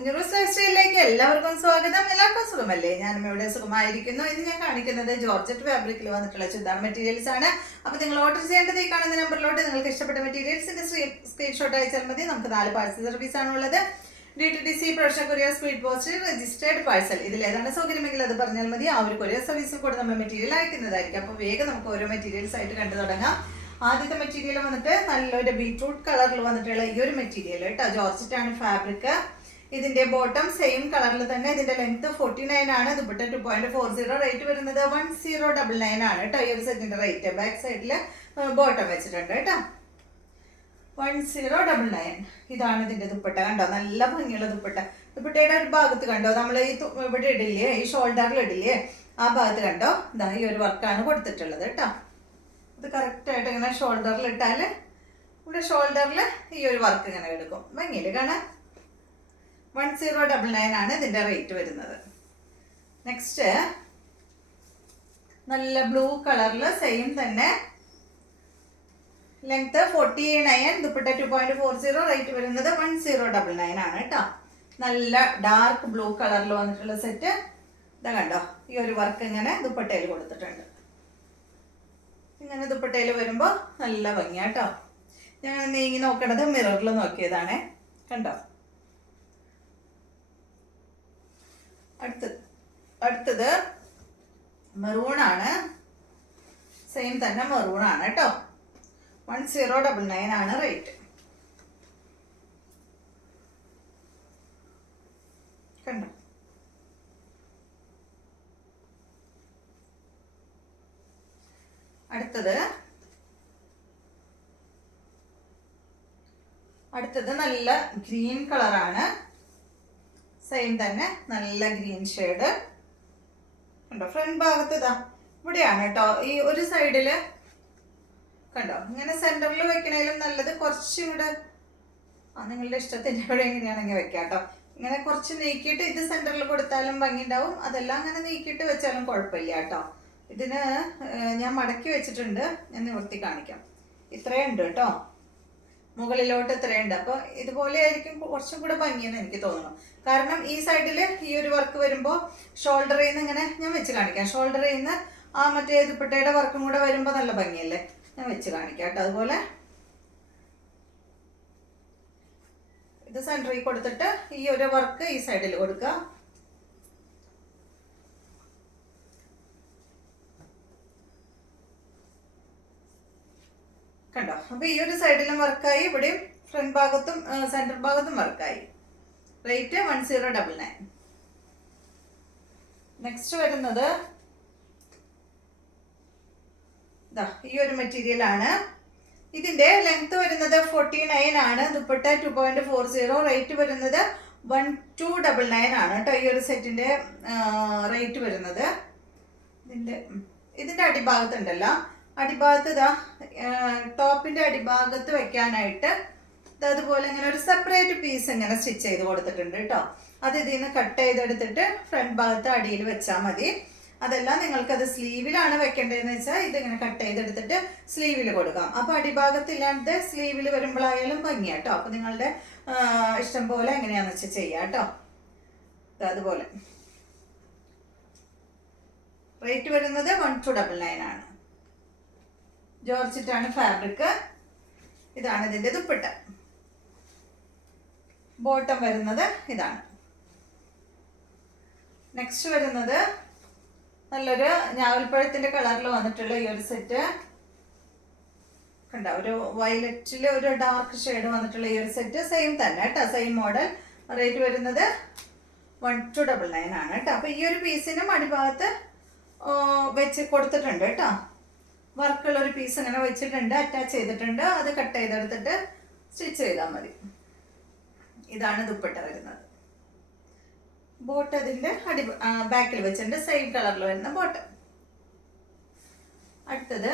News life സ്റ്റൈലിലേക്ക് എല്ലാവർക്കും സ്വാഗതം. എല്ലാവർക്കും സുഖമല്ലേ? ഞാനും ഇവിടെ സുഖമായിരിക്കുന്നു. ഇത് ഞാൻ കാണിക്കുന്നത് ജോർജറ്റ് ഫാബ്രിക്കിൽ വന്നിട്ടുള്ള ചുരിദാർ മെറ്റീരിയൽസ് ആണ്. അപ്പോൾ നിങ്ങൾ ഓർഡർ ചെയ്യേണ്ടത് ഈ കാണുന്ന നമ്പറിലോട്ട് നിങ്ങൾക്ക് ഇഷ്ടപ്പെട്ട മെറ്റീരിയൽസിന്റെ സ്ക്രീൻഷോട്ട് അയച്ചാൽ മതി. നമുക്ക് 4 പാഴ്സൽ സർവീസ് ആണുള്ളത്. DTDC, professional courier, speed post, registered parcel. ഇതിൽ ഏതാണ് സൗകര്യമെങ്കിൽ അത് പറഞ്ഞാൽ മതി. ആ ഒരു കൊറിയർ സർവീസിൽ കൂടെ നമ്മൾ മെറ്റീരിയൽ അയക്കുന്നതായിരിക്കും. അപ്പോൾ വേഗം നമുക്ക് ഓരോ മെറ്റീരിയൽസ് ആയിട്ട് കണ്ടു തുടങ്ങാം. ആദ്യത്തെ മെറ്റീരിയൽ വന്നിട്ട് നല്ലൊരു ബീട്രൂട്ട് കളറിൽ വന്നിട്ടുള്ള ഈ ഒരു മെറ്റീരിയൽ കേട്ടോ. ജോർജറ്റ് ആണ് ഫാബ്രിക്. ഇതിന്റെ ബോട്ടം സെയിം കളറിൽ തന്നെ. ഇതിന്റെ ലെങ്ത് 49 ആണ്. ദുപ്പട്ട 2.40. റേറ്റ് വരുന്നത് 1099 ആണ് കേട്ടോ. ഈ ഒരു സെറ്റിന്റെ റേറ്റ് ബാക്ക് സൈഡിൽ ബോട്ടം വെച്ചിട്ടുണ്ട് കേട്ടോ. 1099. ഇതാണ് ഇതിന്റെ ദുപ്പട്ട. കണ്ടോ, നല്ല ഭംഗിയുള്ള ദുപ്പട്ട. ദുപ്പട്ടയുടെ ഒരു ഭാഗത്ത് കണ്ടോ, നമ്മൾ ഈ ഇവിടെ ഇടില്ലേ, ഈ ഷോൾഡറിൽ ഇടില്ലേ, ആ ഭാഗത്ത് കണ്ടോ, ഇതാ ഈ ഒരു വർക്കാണ് കൊടുത്തിട്ടുള്ളത് കേട്ടോ. ഇത് കറക്റ്റായിട്ട് ഇങ്ങനെ ഷോൾഡറിൽ ഇട്ടാൽ ഇവിടെ ഷോൾഡറിൽ ഈ ഒരു വർക്ക് ഇങ്ങനെ എടുക്കും. ഭംഗിയിൽ കാണാൻ. 1099 ആണ് ഇതിന്റെ റേറ്റ് വരുന്നത്. നെക്സ്റ്റ് നല്ല ബ്ലൂ കളറിൽ സെയിം തന്നെ, ലെങ്ത് 49, ദുപ്പട്ട 2.40. റേറ്റ് വരുന്നത് 1099 ആണ് കേട്ടോ. നല്ല ഡാർക്ക് ബ്ലൂ കളറിൽ വന്നിട്ടുള്ള സെറ്റ്. ഇതാ കണ്ടോ, ഈ ഒരു വർക്ക് ഇങ്ങനെ ദുപ്പട്ടയിൽ കൊടുത്തിട്ടുണ്ട്. ഇങ്ങനെ ദുപ്പട്ടയിൽ വരുമ്പോൾ നല്ല ഭംഗിയാട്ടോ. ഞാൻ നീങ്ങി നോക്കണത് മിററിൽ നോക്കിയതാണേ. കണ്ടോ. അടുത്തത് മെറൂണാണ്. സെയിം തന്നെ മെറൂണാണ് കേട്ടോ. 1099 ആണ് റേറ്റ്. കണ്ടോ. അടുത്തത് നല്ല ഗ്രീൻ കളറാണ്. സെയിം തന്നെ നല്ല ഗ്രീൻ ഷെയ്ഡ്. കണ്ടോ, ഫ്രണ്ട് ഭാഗത്ത് ഇതാ ഇവിടെയാണ് കേട്ടോ. ഈ ഒരു സൈഡില് കണ്ടോ, ഇങ്ങനെ സെന്ററിൽ വെക്കണേലും നല്ലത് കുറച്ചും കൂടെ നിങ്ങളുടെ ഇഷ്ടത്തിന്റെ ഇവിടെ എങ്ങനെയാണെങ്കിൽ വെക്കാം കേട്ടോ. ഇങ്ങനെ കുറച്ച് നീക്കിയിട്ട് ഇത് സെന്ററിൽ കൊടുത്താലും ഭംഗി ഉണ്ടാവും. അതെല്ലാം അങ്ങനെ നീക്കിയിട്ട് വെച്ചാലും കുഴപ്പമില്ല കേട്ടോ. ഇതിന് ഞാൻ മടക്കി വെച്ചിട്ടുണ്ട്. ഞാൻ നിവർത്തി കാണിക്കാം. ഇത്രയുണ്ട് കേട്ടോ, മുകളിലോട്ട് ഇത്രയുണ്ട്. അപ്പോൾ ഇതുപോലെ ആയിരിക്കും കുറച്ചും കൂടെ ഭംഗിയെന്ന് എനിക്ക് തോന്നുന്നു. കാരണം ഈ സൈഡിൽ ഈ ഒരു വർക്ക് വരുമ്പോൾ ഷോൾഡറിൽ നിന്ന് ഇങ്ങനെ ഞാൻ വെച്ച് കാണിക്കാം. ഷോൾഡറിൽ നിന്ന് ആ മറ്റേ ദുപ്പട്ടയുടെ വർക്കും കൂടെ വരുമ്പോൾ നല്ല ഭംഗിയല്ലേ. ഞാൻ വെച്ച് കാണിക്കാം കേട്ടോ. അതുപോലെ ഇത് സെൻറ്ററിൽ കൊടുത്തിട്ട് ഈ ഒരു വർക്ക് ഈ സൈഡിൽ കൊടുക്കുക. കണ്ടോ. അപ്പൊ ഈ ഒരു സൈഡിലും വർക്കായി, ഇവിടെയും ഫ്രണ്ട് ഭാഗത്തും സെന്റർ ഭാഗത്തും വർക്കായി. റേറ്റ് 1099. നെക്സ്റ്റ് വരുന്നത് ഈ ഒരു മെറ്റീരിയൽ ആണ്. ഇതിന്റെ ലെങ്ത് വരുന്നത് 49 ആണ്. ദുപ്പട്ട 2.40. റേറ്റ് വരുന്നത് 1299 ആണ് കേട്ടോ. ഈ ഒരു സെറ്റിന്റെ റേറ്റ് വരുന്നത്. ഇതിന്റെ അടിഭാഗത്തുണ്ടല്ലോ, അടിഭാഗത്ത് ഇതാ ടോപ്പിന്റെ അടിഭാഗത്ത് വെക്കാനായിട്ട് അതുപോലെ ഇങ്ങനെ ഒരു സെപ്പറേറ്റ് പീസ് ഇങ്ങനെ സ്റ്റിച്ച് ചെയ്ത് കൊടുത്തിട്ടുണ്ട് കേട്ടോ. അത് ഇതിൽ നിന്ന് കട്ട് ചെയ്തെടുത്തിട്ട് ഫ്രണ്ട് ഭാഗത്ത് അടിയിൽ വെച്ചാൽ മതി. അതെല്ലാം നിങ്ങൾക്കത് സ്ലീവിലാണ് വെക്കേണ്ടതെന്ന് വെച്ചാൽ ഇതിങ്ങനെ കട്ട് ചെയ്തെടുത്തിട്ട് സ്ലീവിൽ കൊടുക്കാം. അപ്പോൾ അടിഭാഗത്തില്ലാണ്ട് സ്ലീവിൽ വരുമ്പോഴായാലും ഭംഗിയാട്ടോ. അപ്പോൾ നിങ്ങളുടെ ഇഷ്ടം പോലെ എങ്ങനെയാണെന്ന് വെച്ചാൽ ചെയ്യാം കേട്ടോ. അതുപോലെ റേറ്റ് വരുന്നത് 1299 ആണ്. ജോർജറ്റ് ആണ് ഫാബ്രിക്. ഇതാണ് ഇതിന്റെ ദുപ്പട്ട. ബോട്ടം വരുന്നത് ഇതാണ്. നെക്സ്റ്റ് വരുന്നത് നല്ലൊരു ഞാവൽപ്പഴത്തിന്റെ കളറിൽ വന്നിട്ടുള്ള ഈ ഒരു സെറ്റ്. കണ്ടോ, ഒരു വയലറ്റില് ഒരു ഡാർക്ക് ഷെയ്ഡ് വന്നിട്ടുള്ള ഈ ഒരു സെറ്റ്. സെയിം തന്നെ കേട്ടോ, സെയിം മോഡൽ. റേറ്റ് വരുന്നത് 1299 ആണ് കേട്ടോ. അപ്പൊ ഈ ഒരു പീസിനും അടിഭാഗത്ത് വെച്ച് കൊടുത്തിട്ടുണ്ട് കേട്ടോ. വർക്കുള്ള ഒരു പീസ് ഇങ്ങനെ വെച്ചിട്ടുണ്ട്, അറ്റാച്ച് ചെയ്തിട്ടുണ്ട്. അത് കട്ട് ചെയ്തെടുത്തിട്ട് സ്റ്റിച്ച് ചെയ്താൽ മതി. ഇതാണ് ദുപ്പട്ട വരുന്നത്. ബോട്ട് അതിന്റെ ബാക്കിൽ വെച്ചിട്ടുണ്ട്. സെയിം കളറിൽ വരുന്ന ബോട്ട്. അടുത്തത്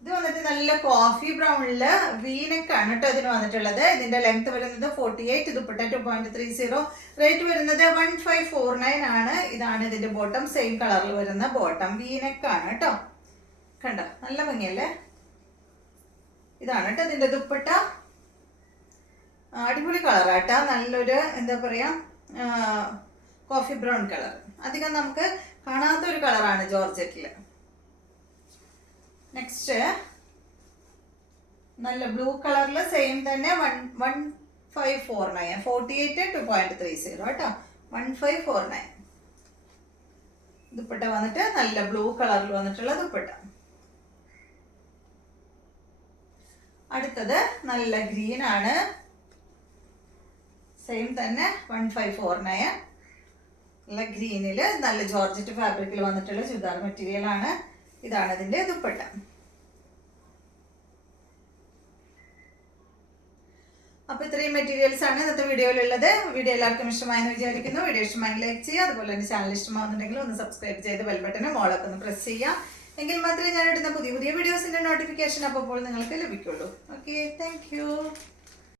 ഇത് വന്നിട്ട് നല്ല കോഫി ബ്രൗണില് വീനെക്കാണ് കേട്ടോ ഇതിന് വന്നിട്ടുള്ളത്. ഇതിന്റെ ലെങ്ത് വരുന്നത് 48. ദുപ്പട്ട 2.30. റേറ്റ് വരുന്നത് 1549 ആണ്. ഇതാണ് ഇതിന്റെ ബോട്ടം. സെയിം കളറിൽ വരുന്ന ബോട്ടം. വീനെക്കാണ് കേട്ടോ. കണ്ടോ, നല്ല ഭംഗിയല്ലേ. ഇതാണ് കേട്ടോ ഇതിന്റെ ദുപ്പട്ട. അടിപൊളി കളറാട്ടാ, നല്ലൊരു എന്താ പറയാ കോഫി ബ്രൗൺ കളർ. അധികം നമുക്ക് കാണാത്തൊരു കളറാണ് ജോർജറ്റിൽ. നെക്സ്റ്റ് നല്ല ബ്ലൂ കളറിൽ സെയിം തന്നെ 1549, 48 2.30 കേട്ടോ, 1549. ദുപ്പട്ട വന്നിട്ട് നല്ല ബ്ലൂ കളറിൽ വന്നിട്ടുള്ള ദുപ്പട്ട. അടുത്തത് നല്ല ഗ്രീൻ ആണ്, സെയിം തന്നെ 1549. നല്ല ഗ്രീനിൽ നല്ല ജോർജറ്റ് ഫാബ്രിക്കിൽ വന്നിട്ടുള്ള ചുരിദാർ മെറ്റീരിയൽ ആണ്. ഇതാണ് ഇതിന്റെ ദുപ്പട്ട. അപ്പൊ ഇത്രയും മെറ്റീരിയൽസ് ആണ് ഇന്നത്തെ വീഡിയോയിലുള്ളത്. വീഡിയോ എല്ലാവർക്കും ഇഷ്ടമായെന്ന് വിചാരിക്കുന്നു. വീഡിയോ ഇഷ്ടമായി ലൈക്ക് ചെയ്യുക. അതുപോലെ തന്നെ ചാനൽ ഇഷ്ടമാകുന്നുണ്ടെങ്കിൽ ഒന്ന് സബ്സ്ക്രൈബ് ചെയ്ത് ബെൽ ബട്ടനും ഓളൊക്കെ ഒന്ന് പ്രസ് ചെയ്യുക. എങ്കിൽ മാത്രമേ ഞാൻ ഇടുന്ന പുതിയ പുതിയ വീഡിയോസിന്റെ നോട്ടിഫിക്കേഷൻ അപ്പോൾ നിങ്ങൾക്ക് ലഭിക്കുള്ളൂ. Okay, thank you.